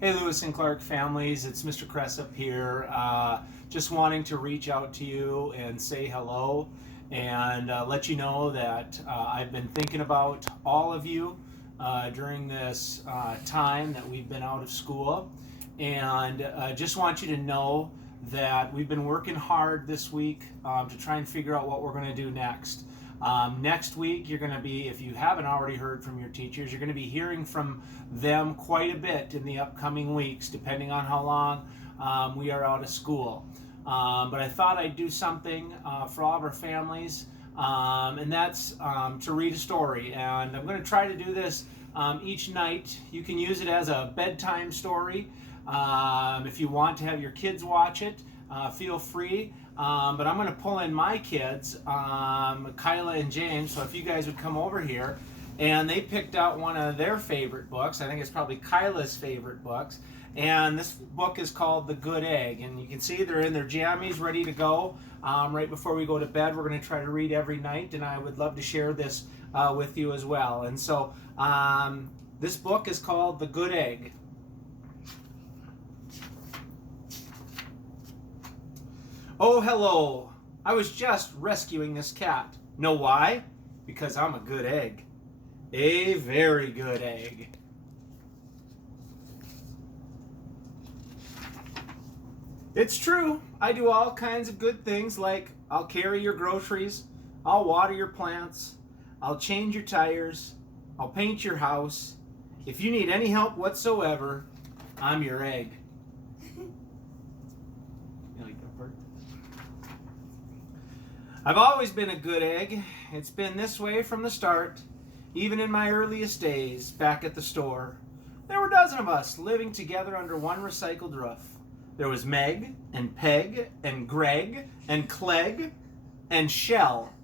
Hey, Lewis and Clark families, it's Mr. Cressup here. Just wanting to reach out to you and say hello and let you know that I've been thinking about all of you during this time that we've been out of school. And just want you to know that we've been working hard this week to try and figure out what we're going to do next. Next week, you're going to be, if you haven't already heard from your teachers, you're going to be hearing from them quite a bit in the upcoming weeks, depending on how long we are out of school. But I thought I'd do something for all of our families, and that's to read a story. And I'm going to try to do this each night. You can use it as a bedtime story. If you want to have your kids watch it, feel free. But I'm going to pull in my kids, Kyla and James, so if you guys would come over here. And they picked out one of their favorite books. I think it's probably Kyla's favorite books. And this book is called The Good Egg. And you can see they're in their jammies, ready to go. Right before we go to bed, we're going to try to read every night. And I would love to share this with you as well. And so this book is called The Good Egg. Oh, hello. I was just rescuing this cat. Know why? Because I'm a good egg. A very good egg. It's true. I do all kinds of good things like I'll carry your groceries, I'll water your plants, I'll change your tires, I'll paint your house. If you need any help whatsoever, I'm your egg. I've always been a good egg. It's been this way from the start, even in my earliest days back at the store. There were a dozen of us living together under one recycled roof. There was Meg and Peg and Greg and Clegg and Shell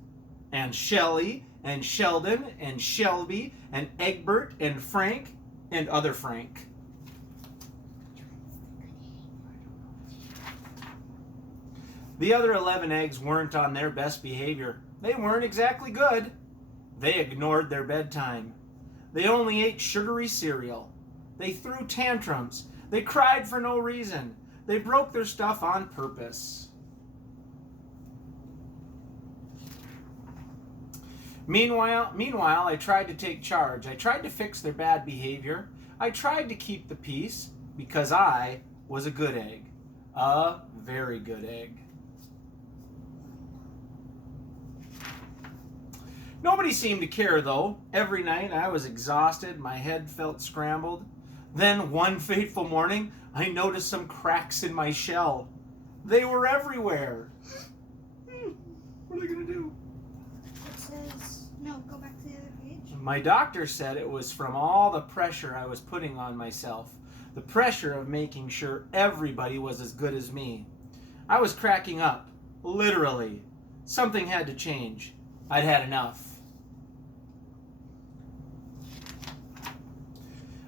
and Shelly and Sheldon and Shelby and Egbert and Frank and other Frank. The other 11 eggs weren't on their best behavior. They weren't exactly good. They ignored their bedtime. They only ate sugary cereal. They threw tantrums. They cried for no reason. They broke their stuff on purpose. Meanwhile, I tried to take charge. I tried to fix their bad behavior. I tried to keep the peace because I was a good egg. A very good egg. Nobody seemed to care, though. Every night I was exhausted, my head felt scrambled. Then one fateful morning, I noticed some cracks in my shell. They were everywhere. What are they going to do? It says, no, go back to the other page. My doctor said it was from all the pressure I was putting on myself. The pressure of making sure everybody was as good as me. I was cracking up, literally. Something had to change. I'd had enough.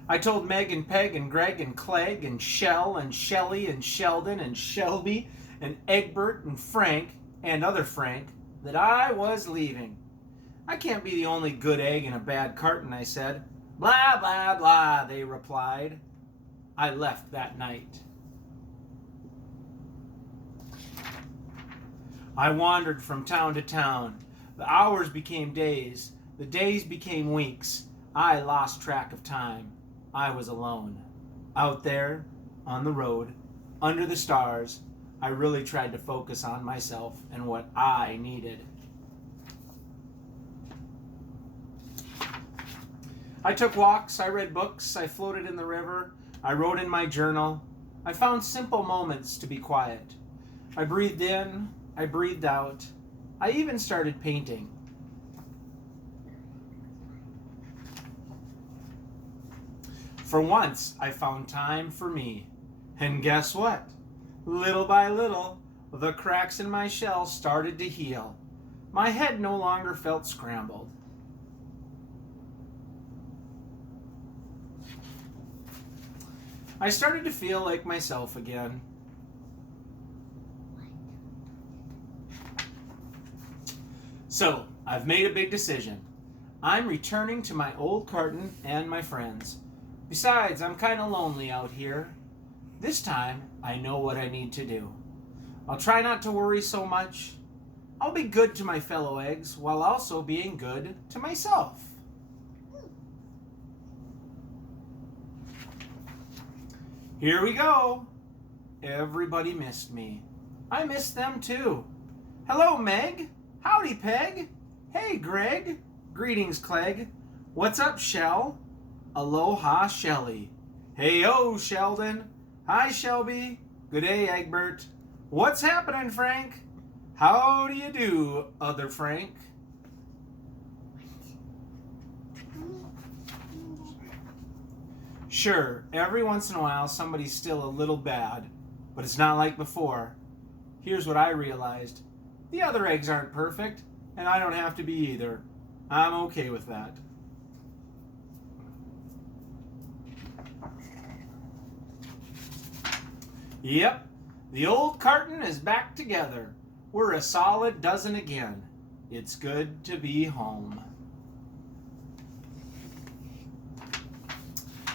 I told Meg and Peg and Greg and Clegg and Shell and Shelly and Sheldon and Shelby and Egbert and Frank and other Frank that I was leaving. I can't be the only good egg in a bad carton, I said. Blah, blah, blah, they replied. I left that night. I wandered from town to town. The hours became days. The days became weeks. I lost track of time. I was alone. Out there, on the road, under the stars, I really tried to focus on myself and what I needed. I took walks, I read books, I floated in the river, I wrote in my journal. I found simple moments to be quiet. I breathed in, I breathed out. I even started painting. For once, I found time for me. And guess what? Little by little, the cracks in my shell started to heal. My head no longer felt scrambled. I started to feel like myself again. So, I've made a big decision. I'm returning to my old carton and my friends. Besides, I'm kind of lonely out here. This time, I know what I need to do. I'll try not to worry so much. I'll be good to my fellow eggs while also being good to myself. Here we go. Everybody missed me. I missed them too. Hello, Meg. Howdy, Peg. Hey, Greg. Greetings, Clegg. What's up, Shell? Aloha, Shelly. Hey-o, Sheldon. Hi, Shelby. Good day, Egbert. What's happening, Frank? How do you do, other Frank? Sure, every once in a while somebody's still a little bad, but it's not like before. Here's what I realized. The other eggs aren't perfect, and I don't have to be either. I'm okay with that. Yep, the old carton is back together. We're a solid dozen again. It's good to be home.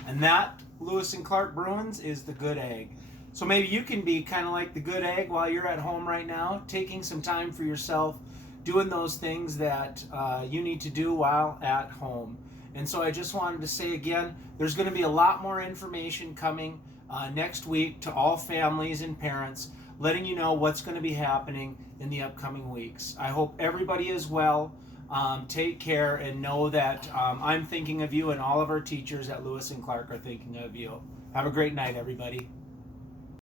And that, Lewis and Clark Bruins, is the good egg. So maybe you can be kind of like the good egg while you're at home right now, taking some time for yourself, doing those things that you need to do while at home. And so I just wanted to say again, there's going to be a lot more information coming next week to all families and parents, letting you know what's going to be happening in the upcoming weeks. I hope everybody is well. Take care and know that I'm thinking of you, and all of our teachers at Lewis and Clark are thinking of you. Have a great night, everybody.